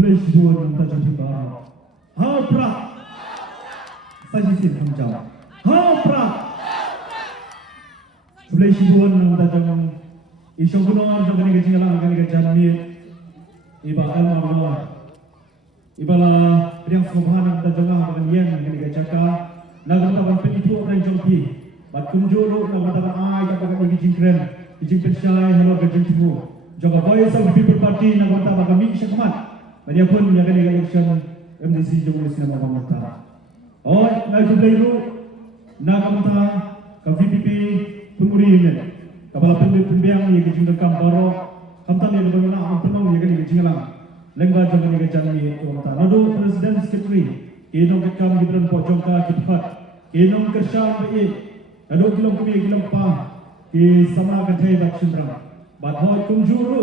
Kebelah sibuan yang tak jadi barang. Hapra. Saya sih menjawab. Hapra. Kebelah sibuan yang tak jadi. Isong kunoan jangan diketinggalan akan dikejalan ni. Iba Allah. Ibala yang subhanahu wa ta'ala akan yang dikejakan. Nagatakan penipu orang jompi. Bat kunjuru nagatakan ay nagatakan dikejingkren. Dikejingkren syai halo kejingkren. Jaga voice of the people party nagatakan kami syakmat. Dia pun yang akan election MDC Jokowi Sinama Bangta. Oh, nak kubleiru, nak kamta, ke VPP pengurian. Kepala pembiang yang kejung dekam baro, kamta yang berguna penuh yang akan kejinggalang. Lengkap jangan dikejalan ni kamta. Nado Presiden Secretary, kinong kekam Gibran Pocongka Kitfat, kinong kerja baik. Nado kilong kumi kilong pa, ki sama kathai bakshindra. Bathoi kunjuru,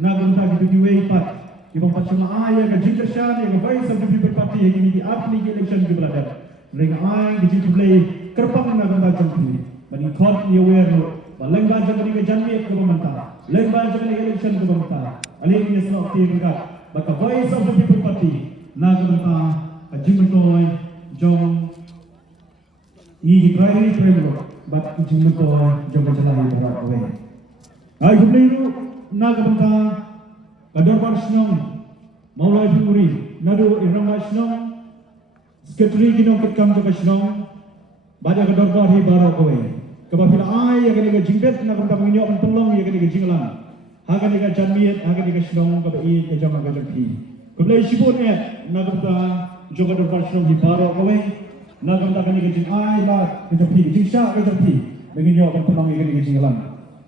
nak kamta kibiwei pat. Ibang pacama ay ka jingkasyan yang voice of the people party yang ini apni election ke belakang. Mereka ay di situ play kerpang na ganda jampi. Bani thought ni aware lo. Balengba jampi ke jampi ke pemerintah. Lengba jampi election ke pemerintah. Alih ini sebab mereka. Baka voice of the people party na ganda jingkatoy jong ni primary framework. Bak jingkatoy jong kecelakaan berat away. Ay kubleiru na ganda Kadar Parsnong, Maulai Puri, Nadu Irang Parsnong, Sekretari Ginong Ketkam Jakasnong, Baca Kadar Parhi Baro Kowe. Kapapila ay akan ika jingdet na kung tapang inyo ang tulong akan ika jinglang. Hakan ika janmiet, hakan ika snong kapai ika jama kajakpi. Kablay sipon na kung ta jo Kadar Parsnong hi Baro Kowe, na kung ta akan ika jing ay lat kajakpi, jingsya kajakpi, bagi inyo ang tulong akan ika jinglang.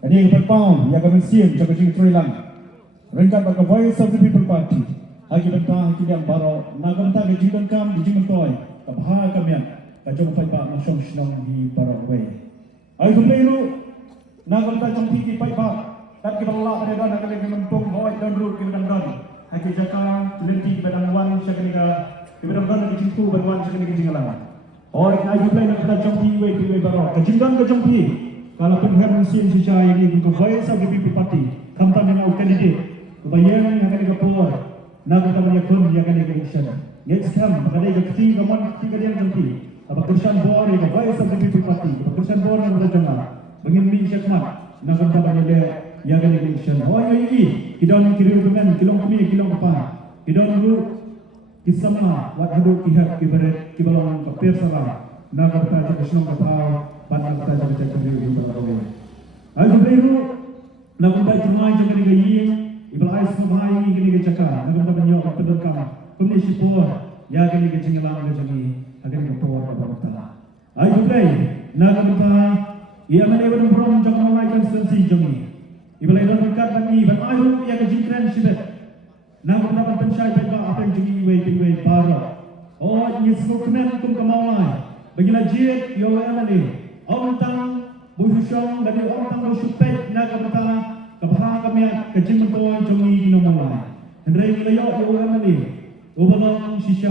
Ani ika pagpaon, ya kami siyem, jaka jing troilang. Rengkat baka voice of the people party. Hagi bentang hagi yang baro naganta ke jiban kam di jiban toy. Kabha kamian kajong pai ba masyong snong di baro way. Ay kumleiru naganta jong piki pai ba kat ki balla pada dan nakale ke mentong hoy dan ru ke dan dan. Hagi jaka lenti badang wan syaknika ke badang dan ke jitu badwan syaknika jingalan. Or ay kumlei naganta jong piki way baro ke jindan ke jong piki. Kalau pengen mesin sisa ini untuk voice of the people party. Kampan dengan candidate Kebayaran yang akan dikapur, nak kita menyokong yang akan dikelection. Next time, makanya kekti kaman kekti kalian nanti. Apa kerjaan bor yang voice of the people party, apa kerjaan bor yang berjamaah. Bagaimana syakmat, nak kita menyokong yang akan dikelection. Oh ini, kita nak kirim dengan kilong kami, kilong apa? Kita dulu kisama, wat hadu kihat kibaret kibalong kapir salah. Nak kita jadi senang kapal, pandang kita jadi cakap di bawah. Ayo beriru, nak kita cuma jangan digayi. Ibal ais mabay gini ke cakar, nagam taman yo pedekam, kumni sipor, ya gini ke cinggalang ke jangi, agan ke por ke bawah. Ayo play, nagam ta, ia menewan brom jangan malai konstitusi jangi. Ibal ayo dekat bagi, ibal ayo ia ke jingkren sibet. Nagam ta pensyai peka apa yang jangi way para. Oh, ini smokeman kum kemalai. Bagilah jid yo amane. Om tang buhusyong dari om tang busyupet nagam ta. Kapha kami kecil mentoy jongi ginomala. Hendrai wilayah orang ini, obalong sisya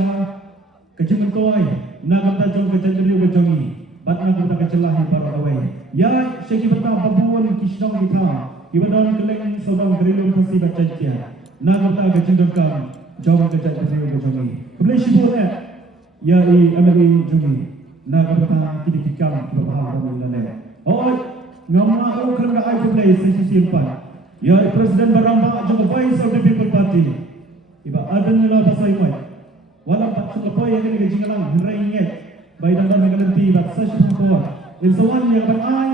kecil mentoy nagata jong kecil dari jongi. Bat nagata kecelah para away. Ya syekh bata babuan kisnong kita. Ibadon keleng sodong gerilu pasti baca dia. Nagata kecil dekam jong kecil dari jongi. Kemudian sibuat ya amari jongi. Nagata kini kikam berbahaya mengenai. Oh Ngomong aku kerana aku play sisi empat. Ya Presiden Baramba juga voice of the people party. Iba ada nila pasai mai. Walau tak suka yang ini jingalang henrai ingat. Baik dan mengerti bat session for. Insawan yang berai.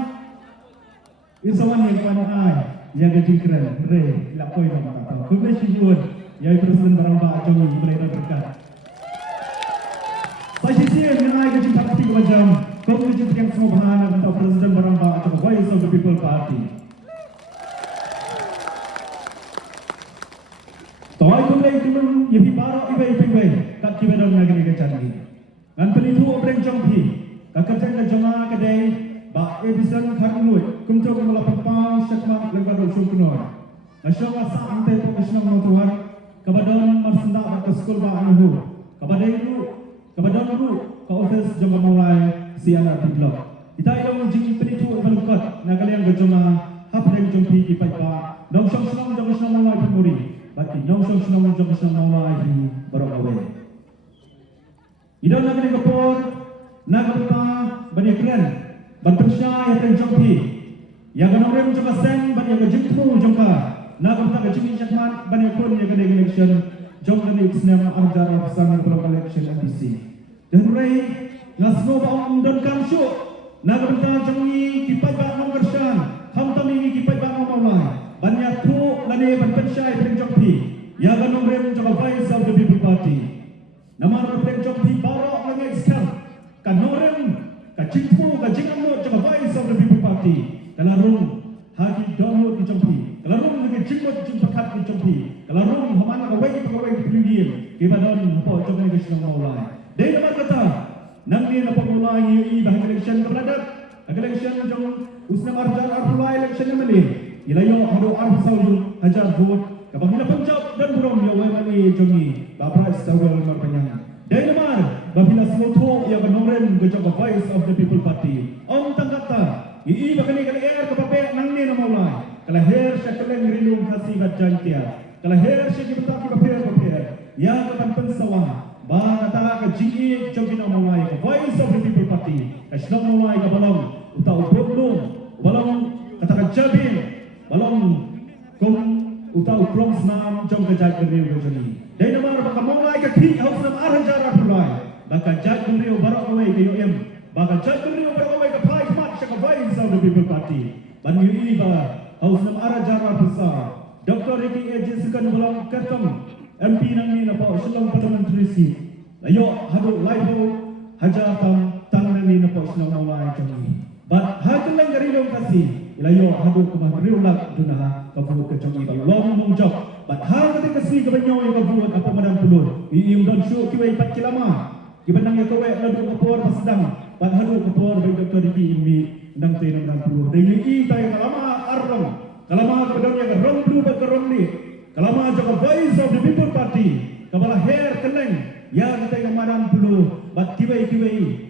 Insawan yang berai. Yang jingkren re lapoi dan mata. Kumesi buat. Ya Presiden Baramba juga mulai berkat. Sisi yang naik ke parti macam. Komisi yang semua atau Presiden Baramba atau Voice of the People Party. Toy kumlei timun yepi baro ibai tak kibadon negeri kecari. Ngan penitu obreng jompi. Kakacang ke joma kedai ba ebisan karnui kumto kumala papa syakmat lebar syukunor. Asyong asa ante profesional motuan kabadon marsenda ke sekolah ba anu. Kabadon dulu ke office joma mulai siapa di blog. Kita yang menjadi penitu berlukat. Nak kalian berjumpa. Apa yang jumpi di pagi. Dong song jom mulai pemuri. baki nyong senong jong senong mai barokawe idon nagani kapor nagapa banyak keren berpercaya yang jompi yang kanorem jompa sen banyak kejimpu jompa nagapa kejimpi jakman banyak pun yang kena election jompa ni islam arjara pasangan beberapa election NDC dan rai ngasno ba don kamshu nagapa jongi kipai ba nom kersan ham tami kipai ba nom mai banyak tu lani berpercaya yang jompi yang kanorem jompa vice of the people party nama berpercaya jompi barok lagi sekarang kanorem kacimpu kacingamu coba vice of the people party kalarung haki download di jompi kalarung lagi cimut jumpa kat di jompi kalarung hamana kawai pelindil kibadon apa coba ni kesana mulai dari nama kata nang ni apa mulai i bahagian election berladat election jom usna arjan arpulai election mali ilayo hadu arpusau hajar vote kabangina punjab dan burom ya wai jomi bapa istawal marpanyang dari nama babila semoto yang benoren kecoba voice of the people party om tangkata ii bakani kala air kapape nangni na maulai kala her syakalen rilung kasih bajantia kala her syakibta kapape yang kapan pensawa ba kata ka ji jogi na maulai ka voice of the people party ka shlong maulai ka balong utau bodong balong kata ka jabin balong kong utau krom snam jong ka jag riu joni dai nama ba ka maulai ka thi haus nam arjara pulai baka jag beliau barak away ke UM baka jag beliau barak away ke Pai Mat syaka vice of the people party ban UI ba haus nam arajara besar Dr. Ricky Ejin sekan belang kertong MP nang ni napa Shillong parliamentary seat ayo hadu live ho haja tang nang ni napa Shillong awai jongi but hakelang dari long kasih ilayo hadu kumah riulak dunah kabu ke jongi ba long mongjok but hal ketika kasih ke banyo yang kabu apa madam pulur iim don show kiwai pat kilama Kibanang yang kawai lalu kapor pasedang padhadu kapor baik Dr. Diki ini nang tenang nang puluh dengan i tay kalama arrong kalama kebetulan yang rong blue berkerong ni kalama jaga voice of the people party kabala hair keleng yang kita yang madam puluh bat kibai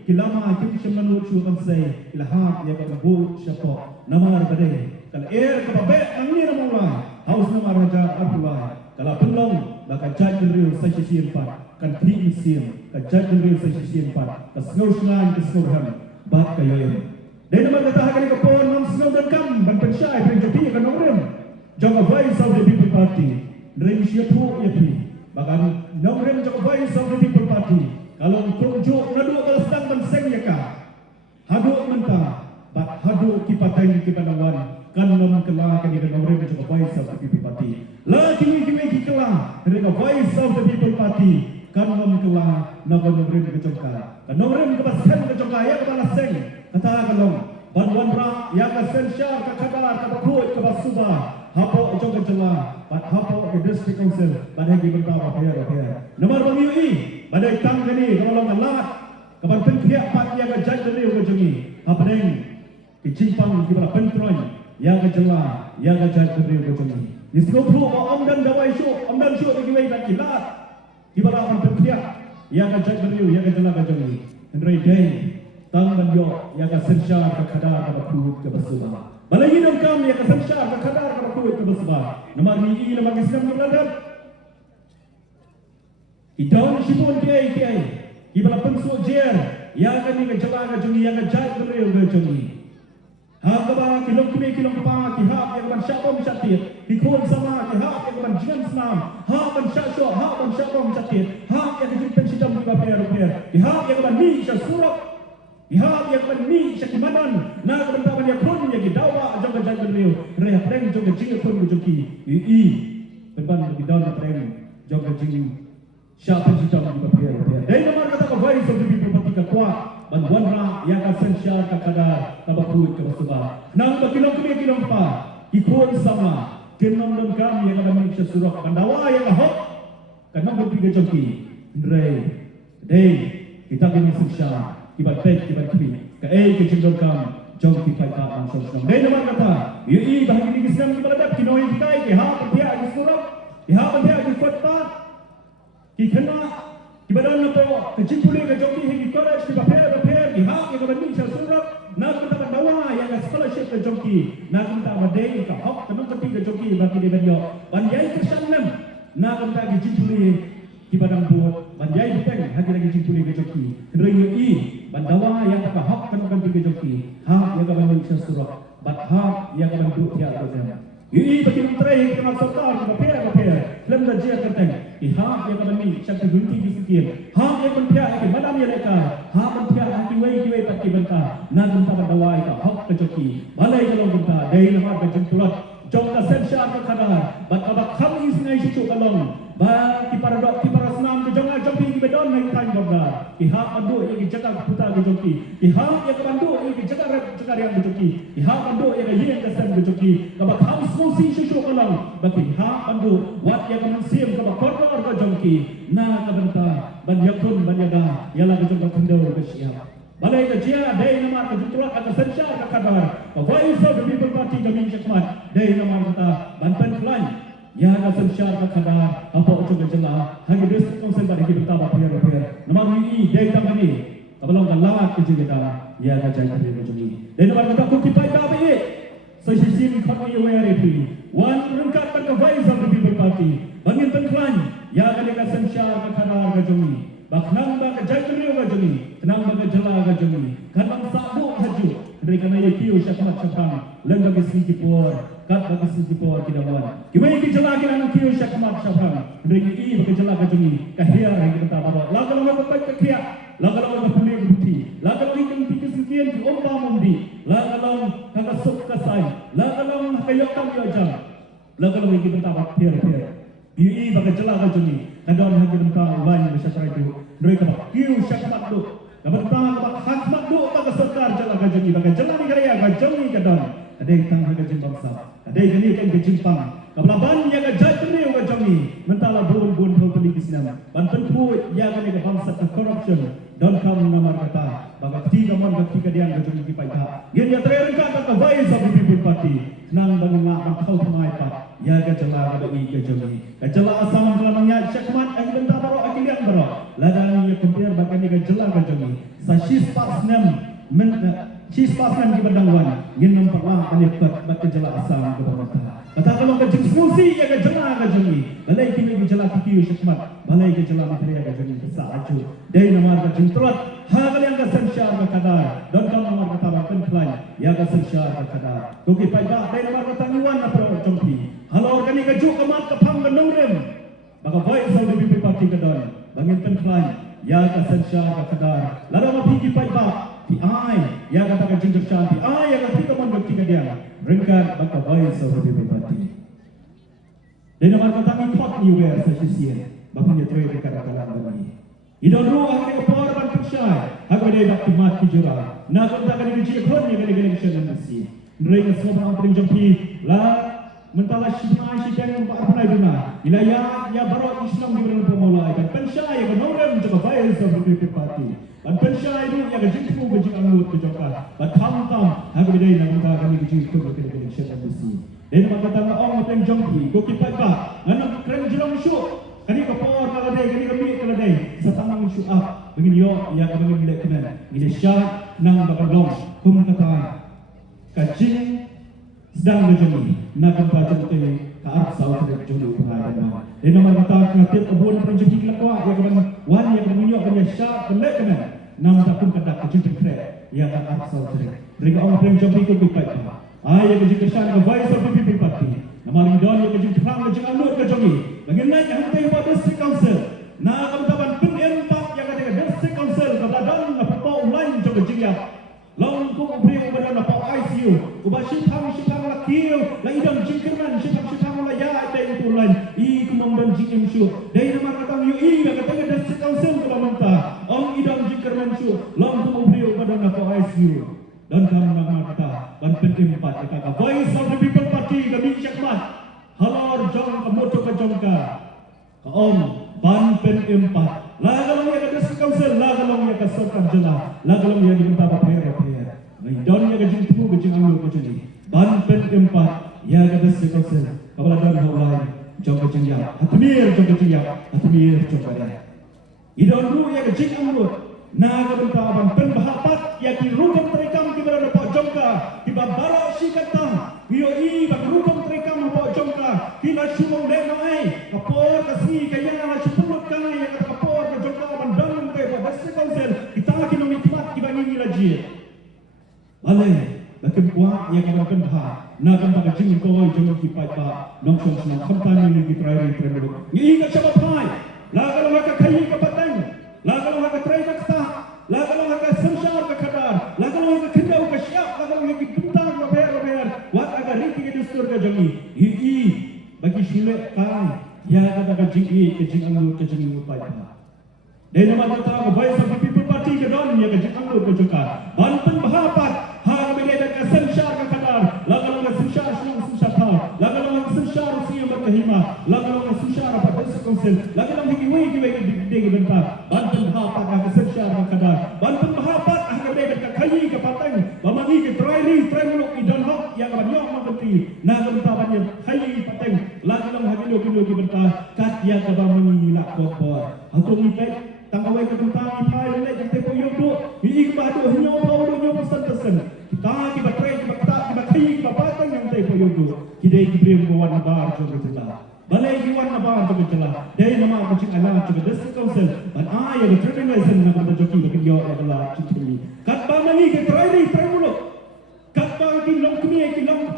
kilama kita semanu chu kamsai ilham ya kabu syapok namar badai kal air kababe angni namula haus namar raja abdullah kala pelong baka jaj riu sesi 4 kan pi siam ka jaj riu sesi 4 ka snor snan ka snor ham bat kayoy dan nama kata hakali ka pon nam snor dan kam ban pensyai pen joti ka nomrem jaga voice of the people party ring siapu ya pi baka nomrem jaga voice of the people party kalau kunjuk nadu ka sedang ban seng ya ka hadu menta bat hadu kipatai kipanawan kan nom kala kan di nomrem jaga voice of the people party la kimi kala mereka voice of the people party kan nom kala nomrem kecongka kan nomrem kepasen kecongka ya kepala seng kata kalong banwan ra ya ka sensyar ka kabar ka bakut ka basuba hapo jong jela bat hapo ke district council badai di berapa apa nomor bang UI badai tang kani kalong alat kabar pentia pat ya ka jaj deni ka jongi hapeng ki cimpang ki bala pentroy ya ka jela ya ka jaj deni ka jongi isko pro om dan dawai syu om dan syu ki wei bat kilat ki bala on pentia ya ka jaj deni ya ka jela ka jongi ndrei dei tang dan yo ya ka sensyar ka kadar ka bakut ka basuba balai nam kam ya ka sensyar ka kadar ka bakut ka basuba nomor ni ila mag Islam meladap Itaun sipun kiai kibala pensu jer yang kan ni jala ka jungi yang jaj beriu ka jungi ha ka ba kilong pa ki ha yang ban syabom chatir ki khon sama ki ha yang ban jian snam ha ban syasho ha ban syabom chatir ha yang jin pen sidam ki ba per ki ha yang ban ni syasurak ki ha yang ban ni syakimanan na ka ban ban ya khon ya ki dawa jong jaj beriu re preng jong jing khon ku jungi i ban ki dawa preng jong jing siapa cita di bahagia dari nama kata ka voice of the people patika kuat bantuan ra yang ka sensyar ka kadar ka bakut ka basuba nang bakilong kilong pa ikon sama kenom nom kam yang ka ban syasurak kandawa yang ka hok kanang bertiga joki ndrei dei kita kini sensyar kibat pek kibat kibi ka ke cendol kam jong ki pai ka ang sosong dari nama kata ui bahagi ni Islam ki baladap kinoi kai ke ha petia di surak ki ha petia di kota ki kena ki badan nato kecimpuli ke joki hinggi college ki baper ki hak yang banding surat nak kita bawa yang scholarship ke joki nak kita badai ka hak tenang tepi ke joki bagi dia banyo ban yai kesanam na kan ta gi jimpuli di padang buat banjai buteng hati lagi jimpuli ke joki kendreng i bandawa yang ka hak kan ke joki hak yang ka ban sesurah bat hak yang ka ban du ya ko jam i bagi menteri kena serta ke pera lem da jia kenteng i hak yang ka ban ni cak gunti di sikit hak yang ban pia ke madam ya leka hak ban pia hati wei pat ki banta na kan ta bandawa ka hak ke joki balai kalau banta dai nama ke jempulat jong ka sensya ka kadar bat ka kham is ngai situ kalong ba ki para senam ke jong jompi ki bedon ngai tan gorda ki ha pandu ki jaga puta ke joki ki ha ya ka pandu ki jaga yang joki ki ha pandu ya ka yin ka sen ke joki ka ba kham smosi situ kalong ba ki ha pandu wat ya ka mansim ka ba korno ka joki na ka banta ban yakun ban yaga yala ke jong thando ke siap balai ke jia dai nama ke jutrat ka sensya ka kadar ka voice of the people party kami cakmat dai nama kita banten klan ya ka sensya ka kadar apa ucap jela hagi des konsel bagi kita bapir nama ini dai tam ni kabalong ka lawat ke kita ya ka jai ka jeli dai nama kita ku tipai ka be sesi sim kami were pi wan rungkat ka voice of the people party bangin klan ya ka sensya ka kadar ka jeli baknang ba ka jai ka jeli tenang bagi jela ga jemi kadang sabu haju dari kana ye kiu syakmat syakam len bagi siji por kat bagi siji por kidawan kiwai ki jela ki anu kiu syakmat syakam dari i bagi jela ga jemi kahia yang kita bawa la kalau ba pa kahia la kalau ba pune buti la kalau ikan pikir sekian di omba mundi la kalau kaga suk kasai la kalau kayo kam yo jam la kalau kita bawa pier i bagi jela ga jemi kadang hagi benta wan bersasar itu dari ka kiu syakmat tu Kabantang bak khidmat do bak serkar jala gaji bak jala ni karya gaji kadang adai tang gaji bangsa adai gani kan gaji pang kablaban ya gaji ni gaji mentala bun politik Islam banten pu ya gani bangsa corruption dan kam namar kata bak tiga mon bak tiga dia gaji ki pai gen ya tren ka ka voice of the people party nang bang ma kau thamai pa ya gaji la gaji asam kelamanya syakmat ang benda baro akilian baro ladang ya compare bak ni gaji sa shispas nem di badangwan ngin nampak lah anikat baca jela asam ke bawah kata kalau ke diskusi ya ke jela ke jeli balai kini ke jela kikiu syakmat balai ke jela materi ke jeli besar aju dari nama ke jentrat hal yang ke sensyar ke kadar dan kamu nama kata bakan kelai ya ke sensyar ke kadar tuki paidah dari nama kata niwan na pro jompi halau kani ke juk kemat ke pam ke nurem baka baik saudi pipi parti ke dan bangin penkelai ya ka sensya ka kadar lara ma pigi pai ba ti ai ya ka ta ka jinjak chan ti ai ya ka ti ka mon bakti ka dia ringkat baka bai so be pati dena mar kata mi pot ni wer sa sisian ba punya tre ka ka la bani idon ru a ka por ban pshai ha ka dei bakti mat ki jura na ka ta ka ni ji khon ni ka ni ka shen na si ring so ba pring jampi la mentala syifai syifai yang berapa duna ilayah ya baru Islam di dalam pemulai kan pensyai yang menurun juga baik seperti parti dan pensyai itu yang jingku bejik angut kejokan dan tam aku berdaya nak minta kami kecil itu berkena-kena syaitan besi dan maka tanda orang yang jompi goki paika anak keren jelang syuk kani kapor kaladai kani kami kaladai setanang syu'ah begini yo ya kami bila kena ini syarat nang bakal long kum kata kacing sedang berjumpa nak baca betul ke arah saud dari jumpa pengajian. Ini nama kata ngatir kebun penjumpa kelakwa yang kemudian wan yang menyok punya syak pelak kena nama takun kata kejumpa krek yang ke arah saud dari. Mereka orang penjumpa itu kupat. Ayah kejumpa syak ke voice of the people party. Nama lidon yang kejumpa perang kejumpa alut kejumpa. Bagaimana yang kita yang pada district council. Nah kawan-kawan pengempat yang ada district council keberadaan apa online juga jingap. Long ko beri kepada nak ICU, ubah syifang la kiu, la idam jingkerman syifang la ya ada itu lain. I ku memban jingkem syu. Dari nama kata yu i kata ada sekausen kalau mentah. Ong idam jingkerman syu, long ko beri kepada nak ICU. Dan kamu nama kata ban pengempat kata voice of the people party kami syakmat. Halor jong kemoto ke jongka. Kaom ban pengempat. Lagalong ya kada sekausen, lagalong ya kasokan jela, lagalong ya diminta papaya. Don ya gajing tu gajing anglo gajing ban pengempat ya kada sekausen kapala dan hawai jong gajing ya atmir jong gajing ya atmir jong kada idon ru ya gajing anglo na ga benta ban pen bahapat ya ki rukam terekam ki berada pak jongka ki babaro sikatang yo i bak rukam terekam pak jongka ki la shumong de mai kapor ka na kan ta jing ko oi jong ki pai pa nong song song kham ta ni ki trai ri trai lu ni ga chaba pai la ga lo ka khai ka patang la ga lo ka trai ka ta la ga lo ka samshar ka khadar la ga lo ka khindau ka syap la ga lo ki punta ka ber wat aga ri ki dustur ka jong i bagi sile kai ya ka jing ke jing ang pai pa dai nama ta ko voice of the people party ke don ya ka jing ang ko joka ban pen bahapat ha me da ka samshar ka khadar la ga lo ka samshar samshar tha la ga lo ka samshar si ma kahima la ga lo ka samshar pa desa council la ga lo ki wi de ki benta ban pen bahapat ka samshar ka khadar ban pen bahapat ha me da ka khai ka patang ba mangi ke trai lo ki don hok ya ka nyok ma benti na ga ta ban ya khai patang la ga lo ha ki benta kat ya ka ba mangi la ko ko ha ni pe tang awai ka ta ni pai le je te ko yo do hi ba do nyo pa do nyo pesan kita ki batrai ki bakta ki bakai ki bapatang yang te ko yo do ki dei ki prem ko wan bar jo ko tela balai ki wan bar jo ko tela dei nama ko cik ala jo district council ban ya the determination na ko jo ki yo ala cik kat ba mani ke trai mulo kat ba ki long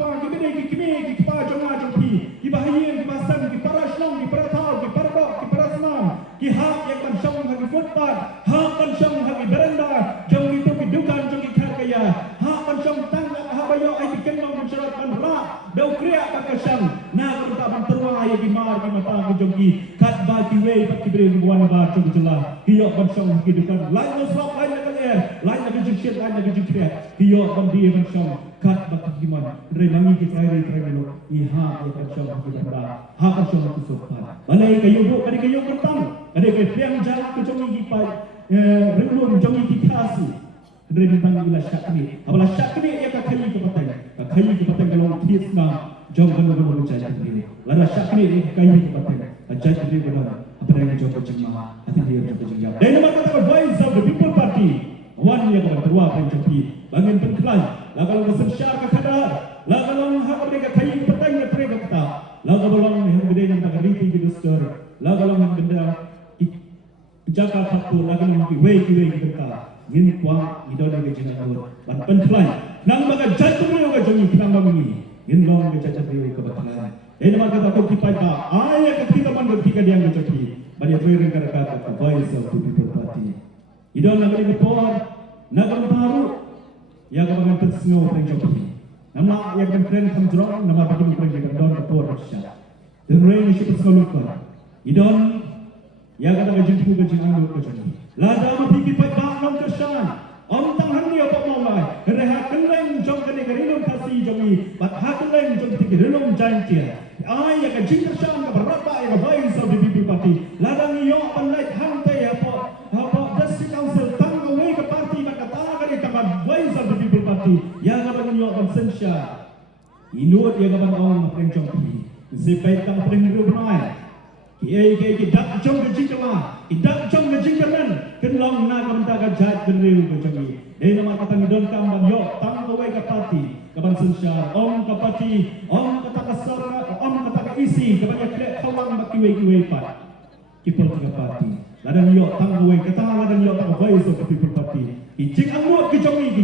pa ki bede ki pa jo ma jo ki bahaya ki basam ki parashlong ki parathau ki parba ki parasnam ki hak yang ban shong hagi footpath hak ban shong hagi beranda jong itu ki dukan jong ki khar kaya hak ban shong tang ha bayo ai ki ken mang surat ban ra dau kriya pakasang na ko ta ban terwa ai ki mar ki mata ki jong ki kat ba ki we pat ki bre buan ba jong jela ki yo ban shong ki dukan lain no slap lain na air lain na ki shit lain na ki kriya ki yo ban di ban shong kat ba ki man re mangi ki trai lo i ha ai ban shong ki benda ha ban shong ki sopan balai kayo do kadi kayo bertang ada ke piang jalan ke jong ki pai renglun jong ki khasi re bintang ila syakni abala syakni ya ka khai ke patang kalau thies na jong kan lo jajan ni lara syakni ni khai ke patang jajan ni bana apa yang jong ko jema ati dia jong ko jema dai nama kata voice of the people party wan ya ka terwa pen jong bangin penkelai la kalau samshar ka khadar la kalau hak mereka khai ke patang ya pre ka kata la kalau yang gede yang tak riti di dustur la kalau yang benda jaga faktor la kalau ki we kita ngin kwa idon ke jina awur ban penkelai nang baga jatuh yo ga jong ki nang bangi ngin long ke cacat yo ke batlan dai nama kata ko ki pai ka aya ke kita man ke ka diang ke joki ban ya tuir ka ka voice of the people party idon la ke por nagar baru ya ga ban tsngo pen joki nama ya kan friend kam jrong nama bagi pen ke don por sha the rain is tsngo ka idon ya ga ga jing ku ke jina ko joki la da ma ki pai ka nong ke shan om tang han ni apa mau lai reha keleng jong ke negeri long kasi jongi bat ha keleng jong ke relong jantia ai ya ka jing shan ka berapa ya ka bain so di people party la da ni yo pan lai hang te apa district council tang ka we ka party ba ka ta ka ni ka bain so di people party ya ka ban yo on sensha inut ya ka ban on preng jong ki se pai ka preng ru nai ki dak jong ke jing ka idak jong ke jing kan kenlong na ka ta ka jat kenriu ke jong dei nama kata midon kam ban yo tang ka we ka party ka ban sensha om ka party om ka ta sar om ka ta isi ka ban ya khawang ba ki we pa ki por ka party ladang yo tang ka we ka ta ladang yo ka voice of the people party ki jing amut ki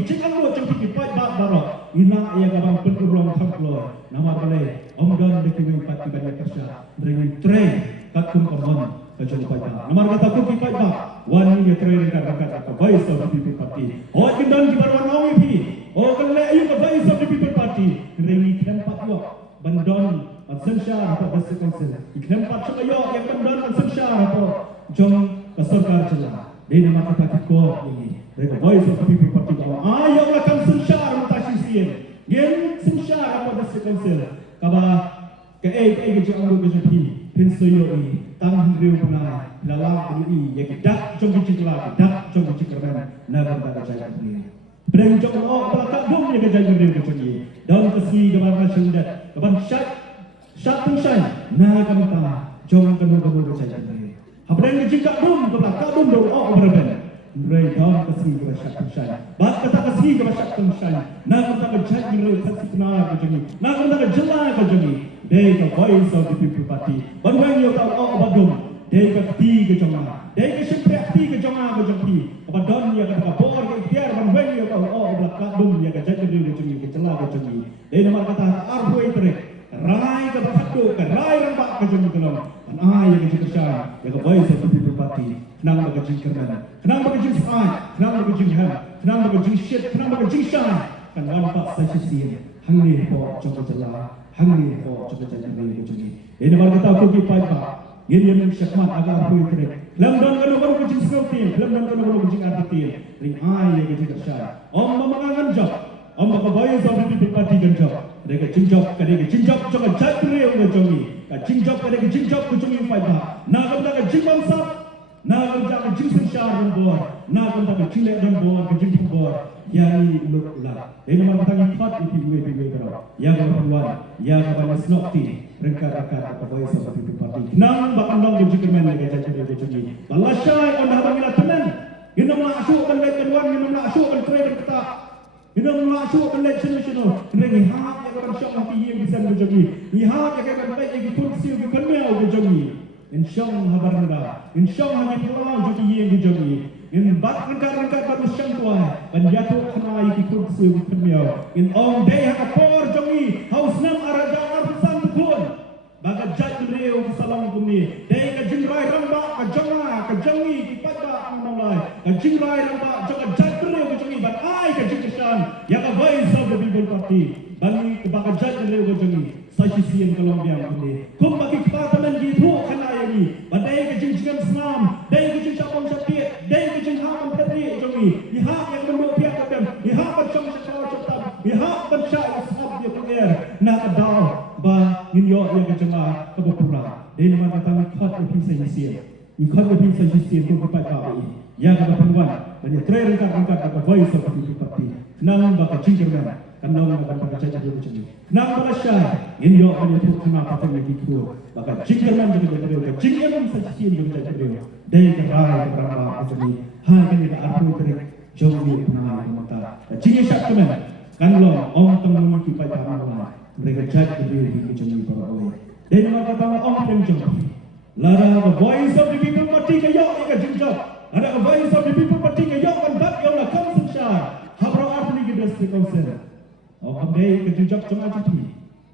jing amut jong ki pai ba baro ina ya ka ban penurong khaklo nama kale om don de ki we pa ki ban ya kasha dengan train kat kun korban ka jong pai ta nama kata ko ki pai ba wani ya train ka voice of the people party o kindan ki barwan nawi pi o kale ayu ka voice of the people party rengi kempat yo bandon sensha apa district council kempat yo yang bandon sensha apa jong ka sarkar jela dei nama kata ko ini reka voice of the people party ka ayo la kan sensha mutashi sien gen sensha apa district council kaba ke ke jong ru ke pi pin soyo ni tang hriu na lala ni ye ke dak jong ki chikla dak jong ki chikra na ba da jaga ni breng jong o bala ka dum ye ke jaga ni ke choni daun kasi ke ba shundat ke ban shat tung shan na ka ta jong ka no ke jaga ni ha breng ke jika dum ke ba ka dum do o berben breng daun kasi ke shat tung shan ba kata kasi ke shat tung shan na ka ta jaga ni kasi na ke choni na ka ta jela ke choni dei ka voice of the people party ban wang yo ta o badum dei ka ti ke jonga dei ka shipre ti ke jonga ke jongki apa don ya ka por ke tiar ban wang yo ta o blak ka dum ya ka jaga ni ke choni ke chela ke choni dei nama kata ar kejung kelong an ai yang kejung kerja yang voice of the people party kenang bagi kejung kerana kenang bagi kejung sai kenang bagi kejung ham kenang bagi kejung shit kenang bagi kejung shine kan wan pak saya sih hangni ho coba jala hangni ho coba jala ni kejung ini baru kita aku ki pai pak ini yang syakmat agar aku itu lam dan kalau baru kejung sekali lam dan kalau baru kejung arti ring ai yang kejung kerja memangangan job baka voice of the people party ganjo mereka jinjok kadang jinjok coba jatuh ke jongi jinjok kadang jinjok ke jongi pada na kada ke jimbam sap na kada ke jinsen syar bor na kada ke jilek dan bor ke jinjok bor yani lukla ini mana tangi thot ipi bro ya kawan ya kawan snokti rengka-rengka ke voice of the people party nang bakal long ke jikmen mereka jatuh ke jongi balasai on habang ila tenan ginam la asu kan lek kedua ginam la asu kan kredit kita ina melasu election nasional rengi hak yang akan syok hati yang bisa menjadi hak yang akan baik yang kursi yang kenal menjadi insyaallah habar muda insyaallah hanya pulau jadi yang menjadi in bat rengkat baru syang tua dan jatuh kena yang kursi yang kenal in on day hak por jadi haus nam araja arsan pun baga jat beliau salam kumi day ka jingrai ramba ka janga ka jangi ki pada menolai ka jingrai ramba jaga jat beliau ka jangi bat ai ka jingsan ya ka voice of the people party bani ka baga jat beliau ka jangi sajisian Colombia kumi kum bagi departemen gitu kana yani badai ka jingsan Islam day ka jing sapong sapit day ka jing hakam tadi jangi iha yang menurut pihak kadam iha macam cepat iha macam ashab dia pengair na adau ba yin yo yang kejema kebupura dan mana kami khot ke pisah Malaysia ni khot ke pisah Malaysia tu kepada kami ya kepada penguat dan ya trail angkat ke voice of the party nang ba kejingkerman kan nang ba baca jadi macam ni nang Malaysia yin yo yang tu kena patut lagi tu ba kejingkerman jadi kejingkerman Malaysia jadi jadi dai ke rai berapa macam ni ha kan ni aku terus jauh ni pernah mata jingi syak kemen kan lo orang tengah ki pada orang mereka jatuh diri di jami para oleh dan maka tahu orang penjong lara the voice of the people party ke yok ke jinjok ada the voice of the people party ke yok kan bat yang nak kamsen syar habra arti ke district council oh kamdai ke jinjok cuma jati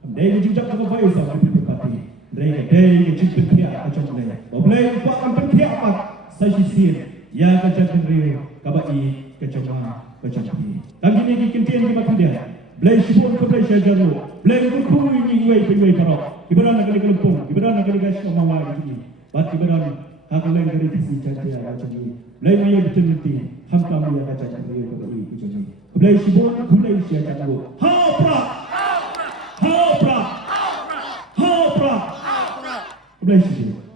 kamdai ke jinjok ke voice of the people party mereka dai ke jinjok kia macam mana boleh buat penkia apa saya sisir ya ke jatuh diri kabai ke cuma kami ni kintian di makan dia Belai sibuk ke belai syajaru belai berkuru ini iwai parok ibaran nak kali kelempung ibaran nak kali gas mawar ini bat ibaran hak lain dari sisi caca macam ini belai maya betul nanti hampa maya caca dari macam ini belai sibuk belai syajaru ha pra belai sibuk